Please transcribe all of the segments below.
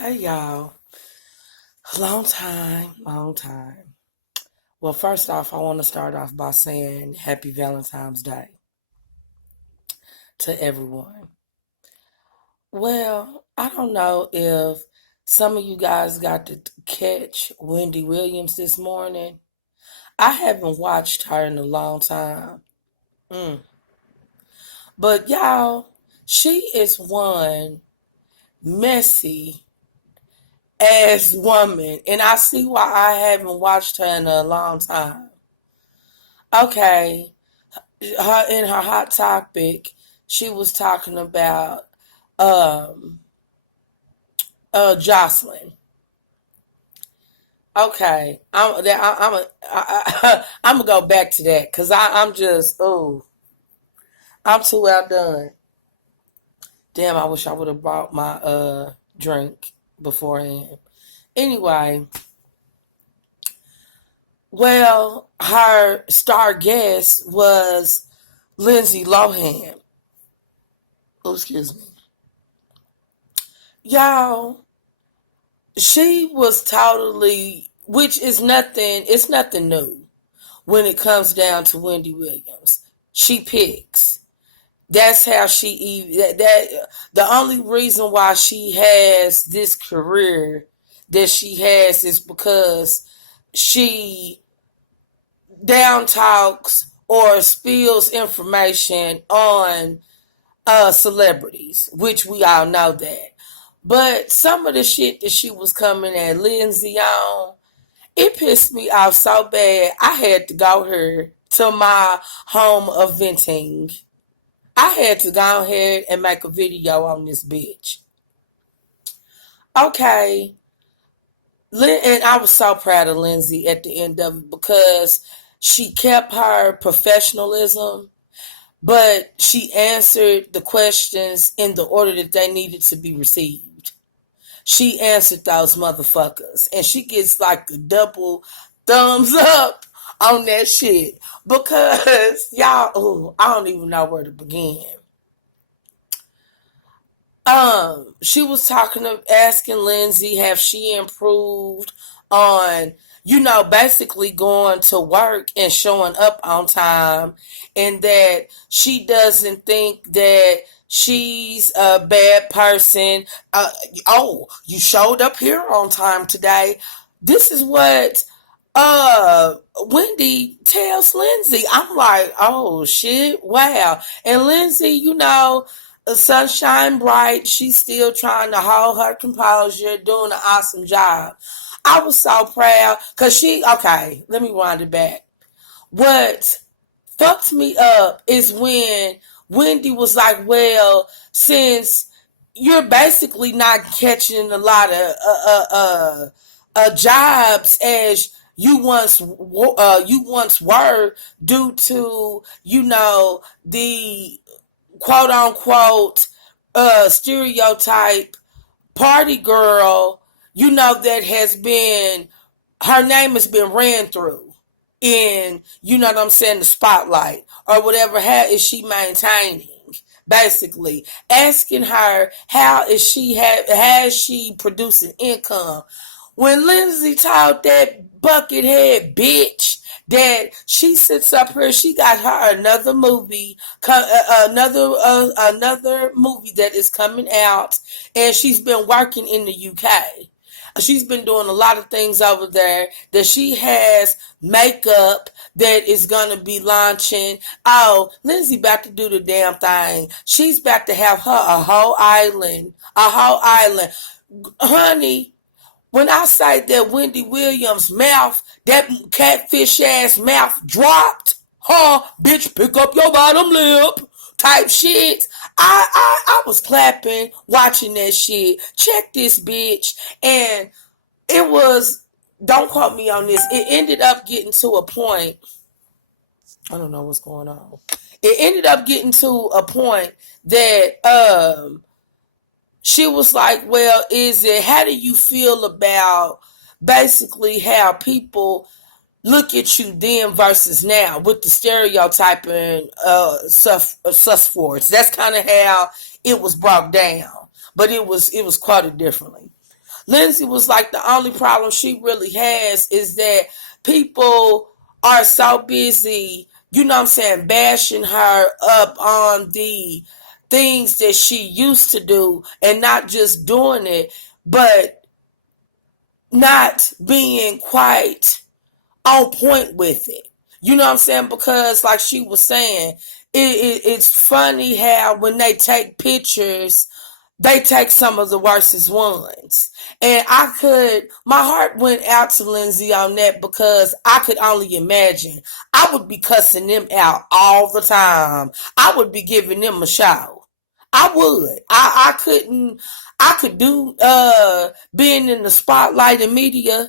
Hey y'all, long time, long time. Well, first off, I want to start off by saying Happy Valentine's Day to everyone. Well, I don't know if some of you guys got to catch Wendy Williams this morning. I haven't watched her in a long time. Mm. But y'all, she is one messy ass woman, and I see why I haven't watched her in a long time. Okay, her in her hot topic, she was talking about um Jocelyn. Okay, I'm gonna go back to that because I'm just I'm too outdone. Damn, I wish I would have bought my drink beforehand. Anyway, well, her star guest was Lindsay Lohan. Oh, excuse me, y'all. She was totally, which is nothing, it's nothing new when it comes down to Wendy Williams. She picks. That's how that the only reason why she has this career that she has is because she down talks or spills information on celebrities, which we all know that. But some of the shit that she was coming at Lindsay on, it pissed me off so bad. I had to go here to my home of venting. I had to go ahead and make a video on this bitch. Okay. And I was so proud of Lindsay at the end of it because she kept her professionalism, but she answered the questions in the order that they needed to be received. She answered those motherfuckers. And she gets like a double thumbs up on that shit. Because y'all, I don't even know where to begin. She was asking Lindsay, have she improved on, basically going to work and showing up on time, and that she doesn't think that she's a bad person. You showed up here on time today. This is what Wendy tells Lindsay. I'm like, oh shit, wow. And Lindsay, sunshine bright. She's still trying to hold her composure, doing an awesome job. I was so proud because okay, let me wind it back. What fucked me up is when Wendy was like, well, since you're basically not catching a lot of jobs as you once were due to the quote unquote stereotype party girl, that has been, her name has been ran through in, what I'm saying, the spotlight or whatever. How is she maintaining? Basically, asking her how is has she producing income? When Lindsay told that buckethead bitch that she sits up here, she got her another movie that is coming out, and she's been working in the UK. She's been doing a lot of things over there. That she has makeup that is gonna be launching. Oh, Lindsay about to do the damn thing. She's about to have her a whole island, honey. When I say that Wendy Williams' mouth, that catfish ass mouth dropped, bitch, pick up your bottom lip type shit. I was clapping, watching that shit. Check this bitch. And it was, don't quote me on this, it ended up getting to a point, I don't know what's going on. It ended up getting to a point that she was like, well, how do you feel about basically how people look at you then versus now with the stereotyping sus force? That's kind of how it was brought down, but it was quoted differently. Lindsay was like, the only problem she really has is that people are so busy, you know what I'm saying, bashing her up on the things that she used to do and not just doing it, but not being quite on point with it. You know what I'm saying? Because like she was saying, it's funny how when they take pictures, they take some of the worstest ones. And my heart went out to Lindsay on that because I could only imagine. I would be cussing them out all the time. I would be giving them a show. I would. I could do being in the spotlight and media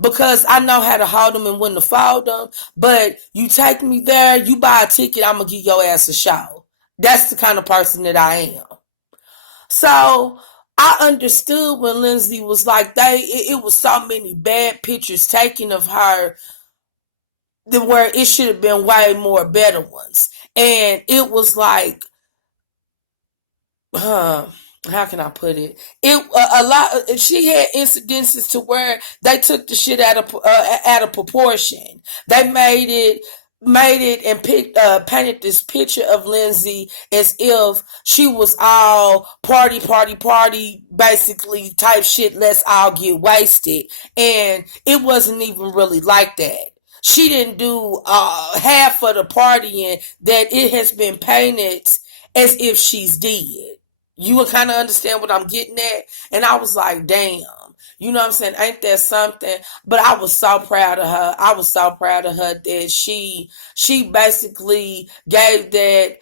because I know how to hold them and when to fold them. But you take me there, you buy a ticket, I'm going to give your ass a show. That's the kind of person that I am. So I understood when Lindsay was like, it was so many bad pictures taken of her where it should have been way more better ones. And it was like, how can I put it? A lot. She had incidences to where they took the shit out of proportion. They made it and painted this picture of Lindsay as if she was all party, basically type shit. Let's all get wasted, and it wasn't even really like that. She didn't do half of the partying that it has been painted as if she's dead. You would kind of understand what I'm getting at. And I was like, damn. You know what I'm saying? Ain't that something? But I was so proud of her. I was so proud of her that she basically gave that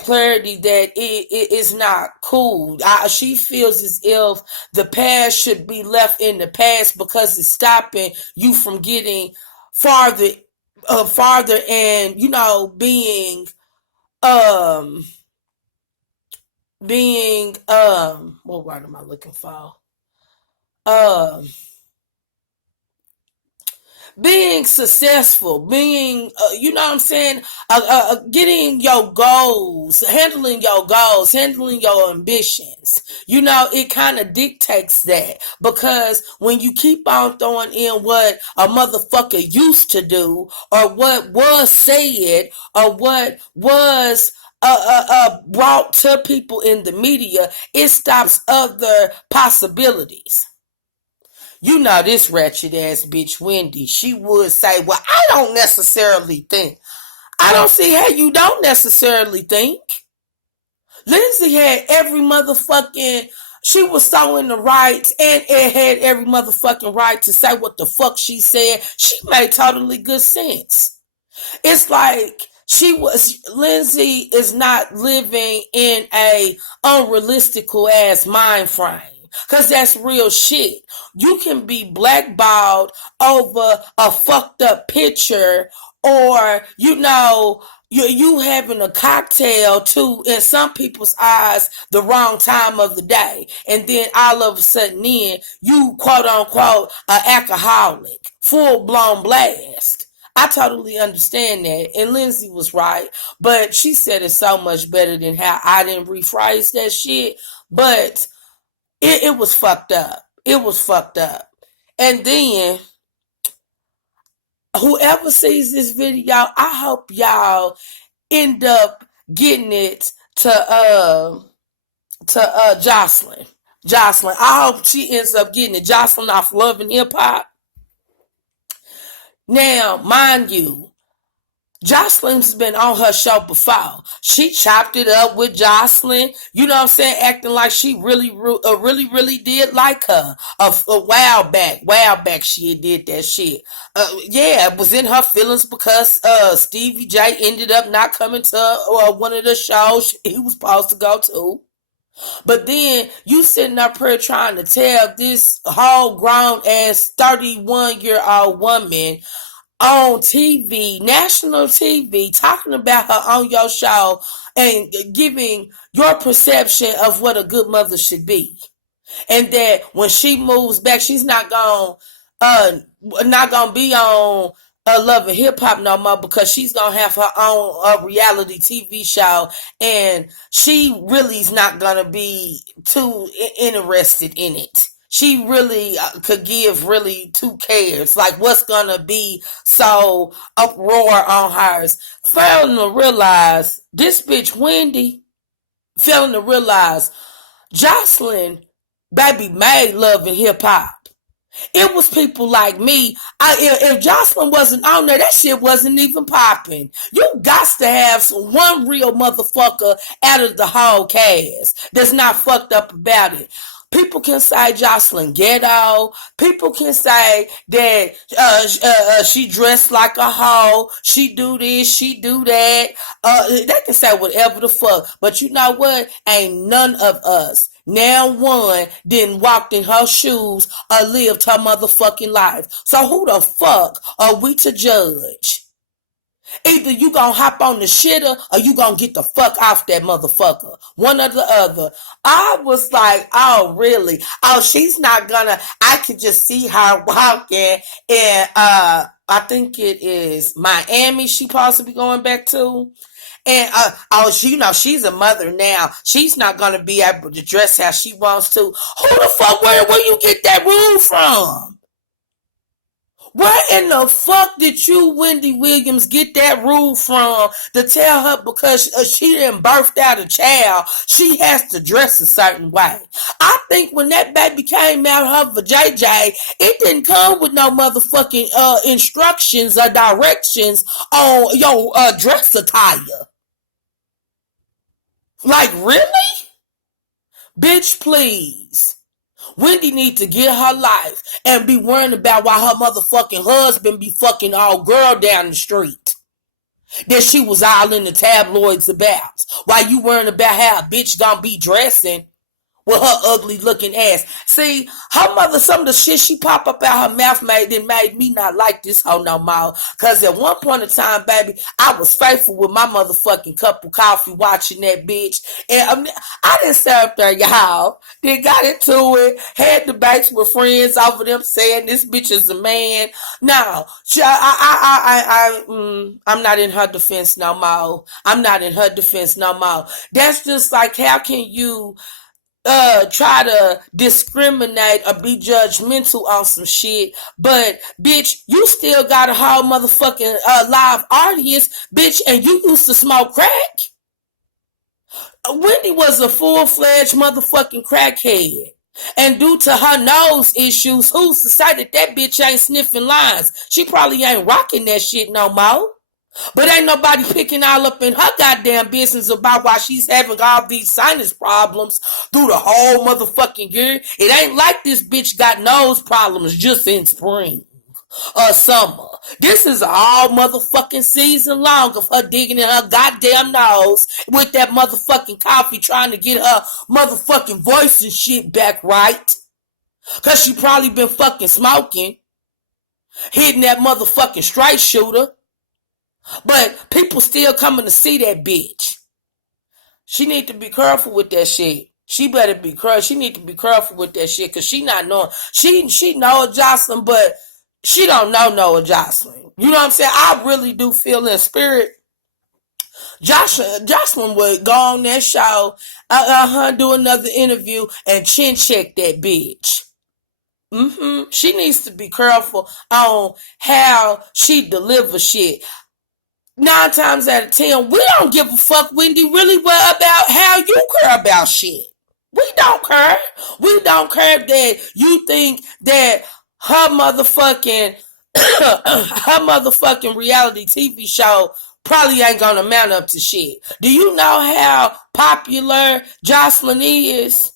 clarity that it is not cool. She feels as if the past should be left in the past because it's stopping you from getting farther and, you know, being what word am I looking for? Being successful, being, you know what I'm saying, getting your goals, handling your ambitions. You know, it kind of dictates that because when you keep on throwing in what a motherfucker used to do or what was said or what was brought to people in the media, it stops other possibilities. You know this ratchet ass bitch Wendy, she would say, well, I don't necessarily think. I don't see how you don't necessarily think. Lindsay had every motherfucking, she was so in the rights and it had every motherfucking right to say what the fuck she said. She made totally good sense. It's like Lindsay is not living in a unrealistical ass mind frame. Cause that's real shit. You can be blackballed over a fucked up picture or, you know, you having a cocktail too, in some people's eyes, the wrong time of the day. And then all of a sudden then, you quote unquote, an alcoholic, full blown blast. I totally understand that. And Lindsay was right. But she said it so much better than how I didn't rephrase that shit. But it was fucked up. It was fucked up. And then, whoever sees this video, I hope y'all end up getting it to Jocelyn. Jocelyn. I hope she ends up getting it. Jocelyn off Love and Hip Hop. Now, mind you, Jocelyn's been on her show before. She chopped it up with Jocelyn, you know what I'm saying, acting like she really did like her. A while back she did that shit. Yeah, it was in her feelings because Stevie J ended up not coming to one of the shows he was supposed to go to. But then you sitting up here trying to tell this whole grown ass 31-year-old woman on TV, national TV, talking about her on your show and giving your perception of what a good mother should be. And that when she moves back, she's not gonna be on Love and Hip Hop no more because she's gonna have her own reality TV show, and she really is not gonna be too interested in it. She really could give really two cares. Like, what's gonna be so uproar on hers? Failing to realize this bitch Wendy, failing to realize Jocelyn, baby, made love and hip hop. It was people like me. If Jocelyn wasn't on there, that shit wasn't even popping. You got to have one real motherfucker out of the whole cast that's not fucked up about it. People can say Jocelyn ghetto. People can say that she dressed like a hoe. She do this, she do that. They can say whatever the fuck. But you know what? Ain't none of us, now one, didn't walk in her shoes or lived her motherfucking life. So who the fuck are we to judge? Either you gonna hop on the shitter or you gonna get the fuck off that motherfucker. One or the other. I was like, oh really? Oh, she's not gonna. I could just see her walking in I think it is Miami she possibly going back to. And she's a mother now. She's not gonna be able to dress how she wants to. Who the fuck where you get that rule from? Where in the fuck did you, Wendy Williams, get that rule from to tell her because she didn't birthed out a child, she has to dress a certain way? I think when that baby came out of her JJ, it didn't come with no motherfucking instructions or directions on your dress attire. Like, really? Bitch, please. Wendy need to get her life and be worrying about why her motherfucking husband be fucking all girl down the street that she was all in the tabloids about. Why you worrying about how a bitch gonna be dressing with her ugly looking ass? See, her mother, some of the shit she pop up out her mouth made me not like this hoe no more. Cause at one point in time, baby, I was faithful with my motherfucking cup of coffee watching that bitch. And I didn't stay up there, y'all. Then got into it, had debates with friends over them saying this bitch is a man. No, I'm not in her defense no more. I'm not in her defense no more. That's just like, how can you try to discriminate or be judgmental on some shit, but bitch, you still got a whole motherfucking live audience, bitch, and you used to smoke crack? Wendy was a full-fledged motherfucking crackhead. And due to her nose issues, who's to say that bitch ain't sniffing lines? She probably ain't rocking that shit no more. But ain't nobody picking all up in her goddamn business about why she's having all these sinus problems through the whole motherfucking year. It ain't like this bitch got nose problems just in spring or summer. This is all motherfucking season long of her digging in her goddamn nose with that motherfucking coffee trying to get her motherfucking voice and shit back right. Cause she probably been fucking smoking, hitting that motherfucking straight shooter. But people still coming to see that bitch. She need to be careful with that shit. She better be careful. She need to be careful with that shit because she not knowing. She know Jocelyn, but she don't know Noah Jocelyn. You know what I'm saying? I really do feel in spirit. Jocelyn would go on that show, do another interview and chin check that bitch. She needs to be careful on how she delivers shit. 9 times out of 10, we don't give a fuck, Wendy, really well about how you care about shit. We don't care. We don't care that you think that her motherfucking reality TV show probably ain't gonna mount up to shit. Do you know how popular Jocelyn is?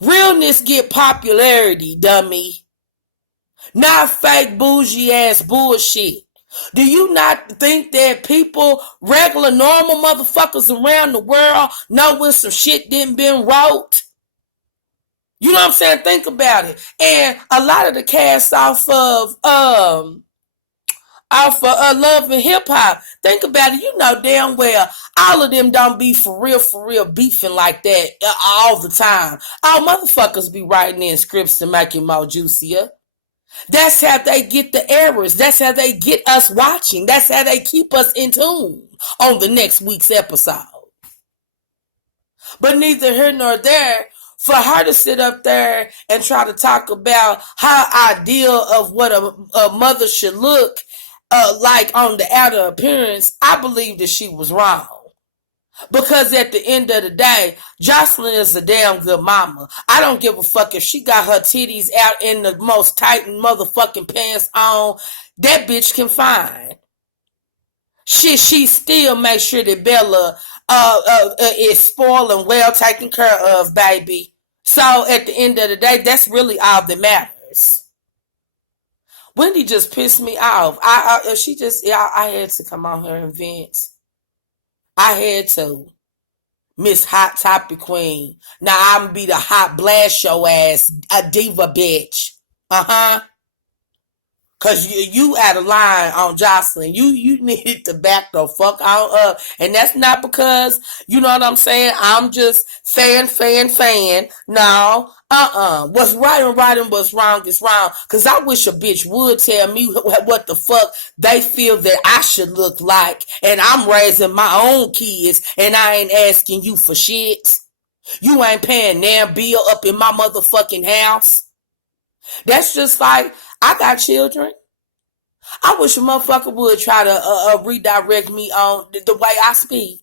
Realness get popularity, dummy. Not fake bougie ass bullshit. Do you not think that people, regular, normal motherfuckers around the world know when some shit didn't been wrote? You know what I'm saying? Think about it. And a lot of the cast off of Love and Hip Hop, think about it. You know damn well all of them don't be for real beefing like that all the time. All motherfuckers be writing in scripts to make it more juicier. That's how they get the errors. That's how they get us watching. That's how they keep us in tune on the next week's episode. But neither here nor there. For her to sit up there and try to talk about her ideal of what a mother should look like on the outer appearance, I believe that she was wrong. Because at the end of the day, Jocelyn is a damn good mama. I don't give a fuck if she got her titties out in the most tightened motherfucking pants on. That bitch can find. Shit, she still makes sure that Bella is spoiled and well taken care of, baby. So at the end of the day, that's really all that matters. Wendy just pissed me off. I had to come on here and vent. I had to. Miss Hot Topic Queen. Now I'm gonna be the hot blast your ass, a diva bitch. Cause you out of line on Jocelyn. You need to back the fuck on up. And that's not because, you know what I'm saying, I'm just fan. No. What's right and what's wrong is wrong. Cause I wish a bitch would tell me what the fuck they feel that I should look like. And I'm raising my own kids and I ain't asking you for shit. You ain't paying damn bill up in my motherfucking house. That's just like, I got children. I wish a motherfucker would try to redirect me on the way I speak.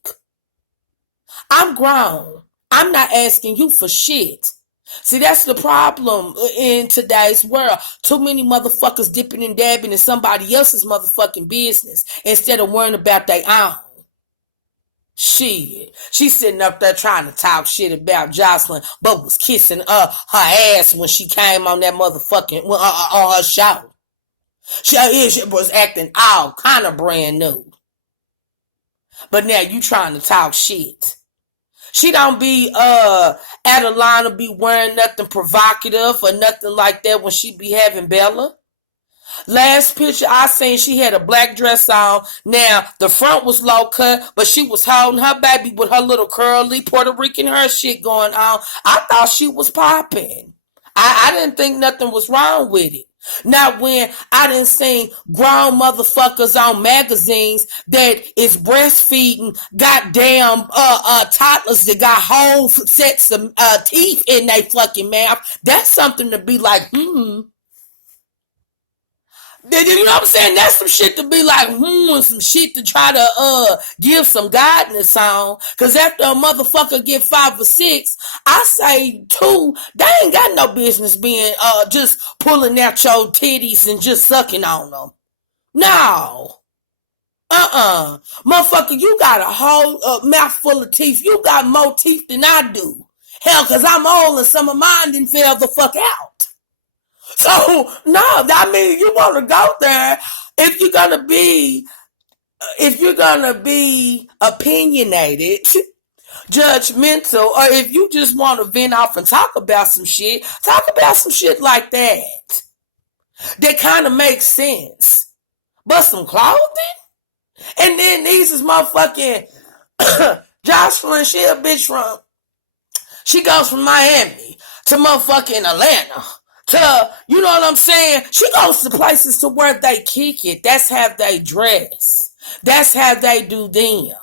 I'm grown. I'm not asking you for shit. See, that's the problem in today's world. Too many motherfuckers dipping and dabbing in somebody else's motherfucking business instead of worrying about their own. Shit. She's sitting up there trying to talk shit about Jocelyn, but was kissing her ass when she came on that motherfucking, on her show. She was acting all kind of brand new. But now you trying to talk shit. She don't be out of line to be wearing nothing provocative or nothing like that when she be having Bella. Last picture I seen, she had a black dress on. Now, the front was low cut, but she was holding her baby with her little curly Puerto Rican hair shit going on. I thought she was popping. I didn't think nothing was wrong with it. Not when I didn't see grown motherfuckers on magazines that is breastfeeding goddamn toddlers that got whole sets of teeth in their fucking mouth. That's something to be like, You know what I'm saying? That's some shit to be like, and some shit to try to give some guidance on. Cause after a motherfucker get 5 or 6, I say 2, they ain't got no business being just pulling out your titties and just sucking on them. No. Motherfucker, you got a whole mouth full of teeth. You got more teeth than I do. Hell, cause I'm old and some of mine didn't fell the fuck out. So, no, I mean, you want to go there if you're going to be opinionated, judgmental, or if you just want to vent off and talk about some shit like that. That kind of makes sense. But some clothing? And then these is motherfucking Jocelyn, she goes from Miami to motherfucking Atlanta. To, you know what I'm saying? She goes to places to where they kick it. That's how they dress. That's how they do them.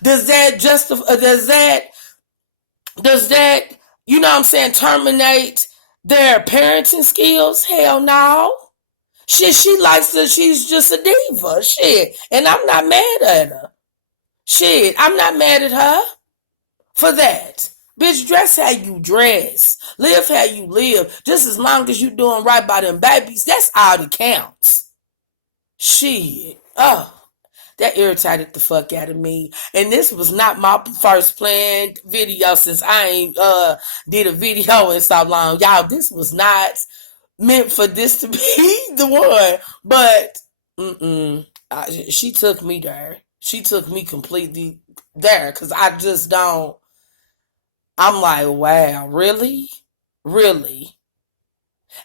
Does that, you know what I'm saying, terminate their parenting skills? Hell no. Shit, she's just a diva. Shit. And I'm not mad at her. Shit, I'm not mad at her for that. Bitch, dress how you dress. Live how you live. Just as long as you doing right by them babies, that's all that counts. Shit. Oh, that irritated the fuck out of me. And this was not my first planned video since I ain't did a video in so long. Y'all, this was not meant for this to be the one. But, she took me there. She took me completely there. Because I just don't. I'm like, wow, really? Really?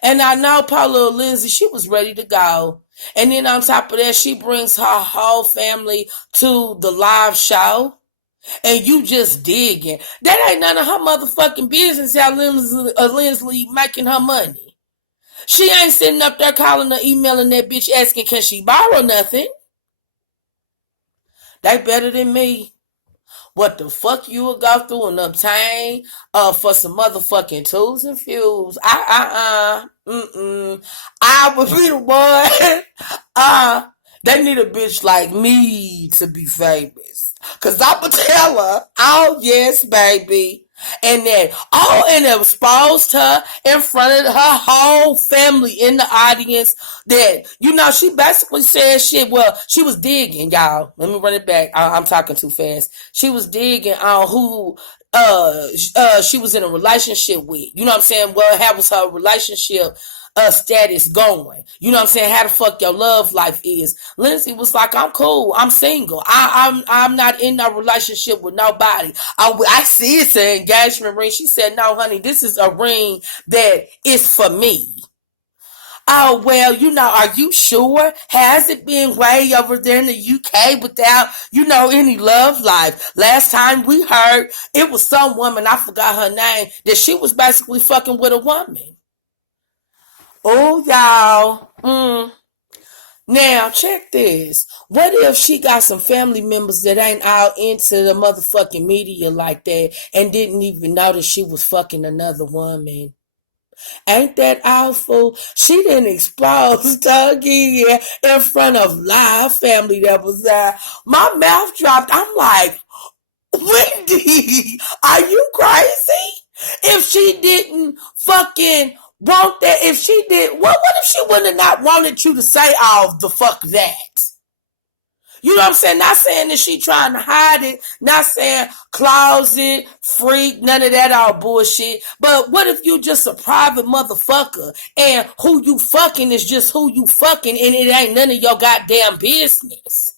And I know poor little Lindsay, she was ready to go. And then on top of that, she brings her whole family to the live show. And you just digging. That ain't none of her motherfucking business how Lindsay making her money. She ain't sitting up there calling or emailing that bitch asking can she borrow nothing. They better than me. what the fuck you would go through and obtain for some motherfucking tools and fuels. I would be the one. They need a bitch like me to be famous. Cause I'ma tell her, oh yes, baby. And then, and exposed her in front of her whole family in the audience that, she basically said shit. Well, she was digging, y'all. Let me run it back. I'm talking too fast. She was digging on who she was in a relationship with. You know what I'm saying? Well, how was her relationship status going? You know what I'm saying? How the fuck your love life is. Lindsay was like, I'm cool. I'm single. I'm not in a relationship with nobody. I see it's an engagement ring. She said, no, honey, this is a ring that is for me. Oh, well, are you sure? Has it been way over there in the UK without, any love life? Last time we heard, it was some woman, I forgot her name, that she was basically fucking with a woman. Oh, y'all. Now, check this. What if she got some family members that ain't all into the motherfucking media like that and didn't even know that she was fucking another woman? Ain't that awful? She didn't expose Dougie in front of live family that was there. My mouth dropped. I'm like, Wendy, are you crazy? If she didn't fucking want that, if she did, what if she would have not wanted you to say all the fuck that? You know what I'm saying? Not saying that she trying to hide it. Not saying closet, freak, none of that all bullshit. But what if you just a private motherfucker and who you fucking is just who you fucking and it ain't none of your goddamn business?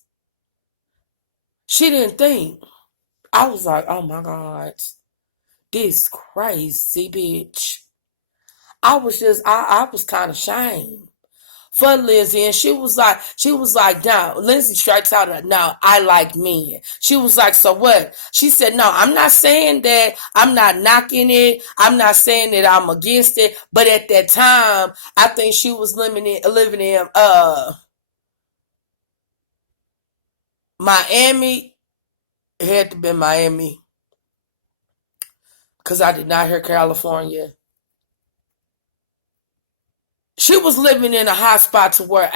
She didn't think. I was like, oh my God. This crazy bitch. I was kind of ashamed for Lindsay, and she was like, no, Lindsay strikes out, no, I like men. She was like, so what? She said, no, I'm not saying that I'm not knocking it. I'm not saying that I'm against it. But at that time, I think she was living in Miami. It had to be Miami. Because I did not hear California. She was living in a hot spot to where,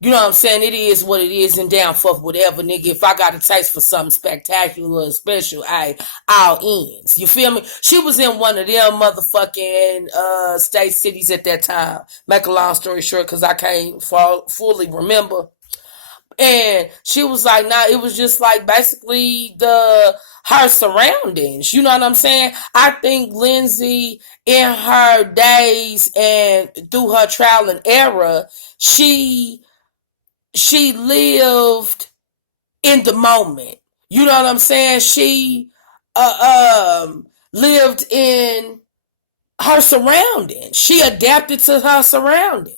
you know what I'm saying? It is what it is and down for whatever, nigga. If I got a taste for something spectacular and special, all ends. You feel me? She was in one of them motherfucking state cities at that time. Make a long story short, because I can't fully remember. And she was like, nah, it was just like basically her surroundings. You know what I'm saying? I think Lindsay, in her days and through her trial and error, she lived in the moment. You know what I'm saying? She lived in her surroundings. She adapted to her surroundings.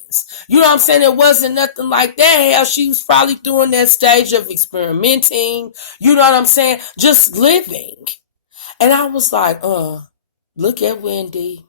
You know what I'm saying? It wasn't nothing like that. Hell, she was probably doing that stage of experimenting. You know what I'm saying? Just living. And I was like, look at Wendy.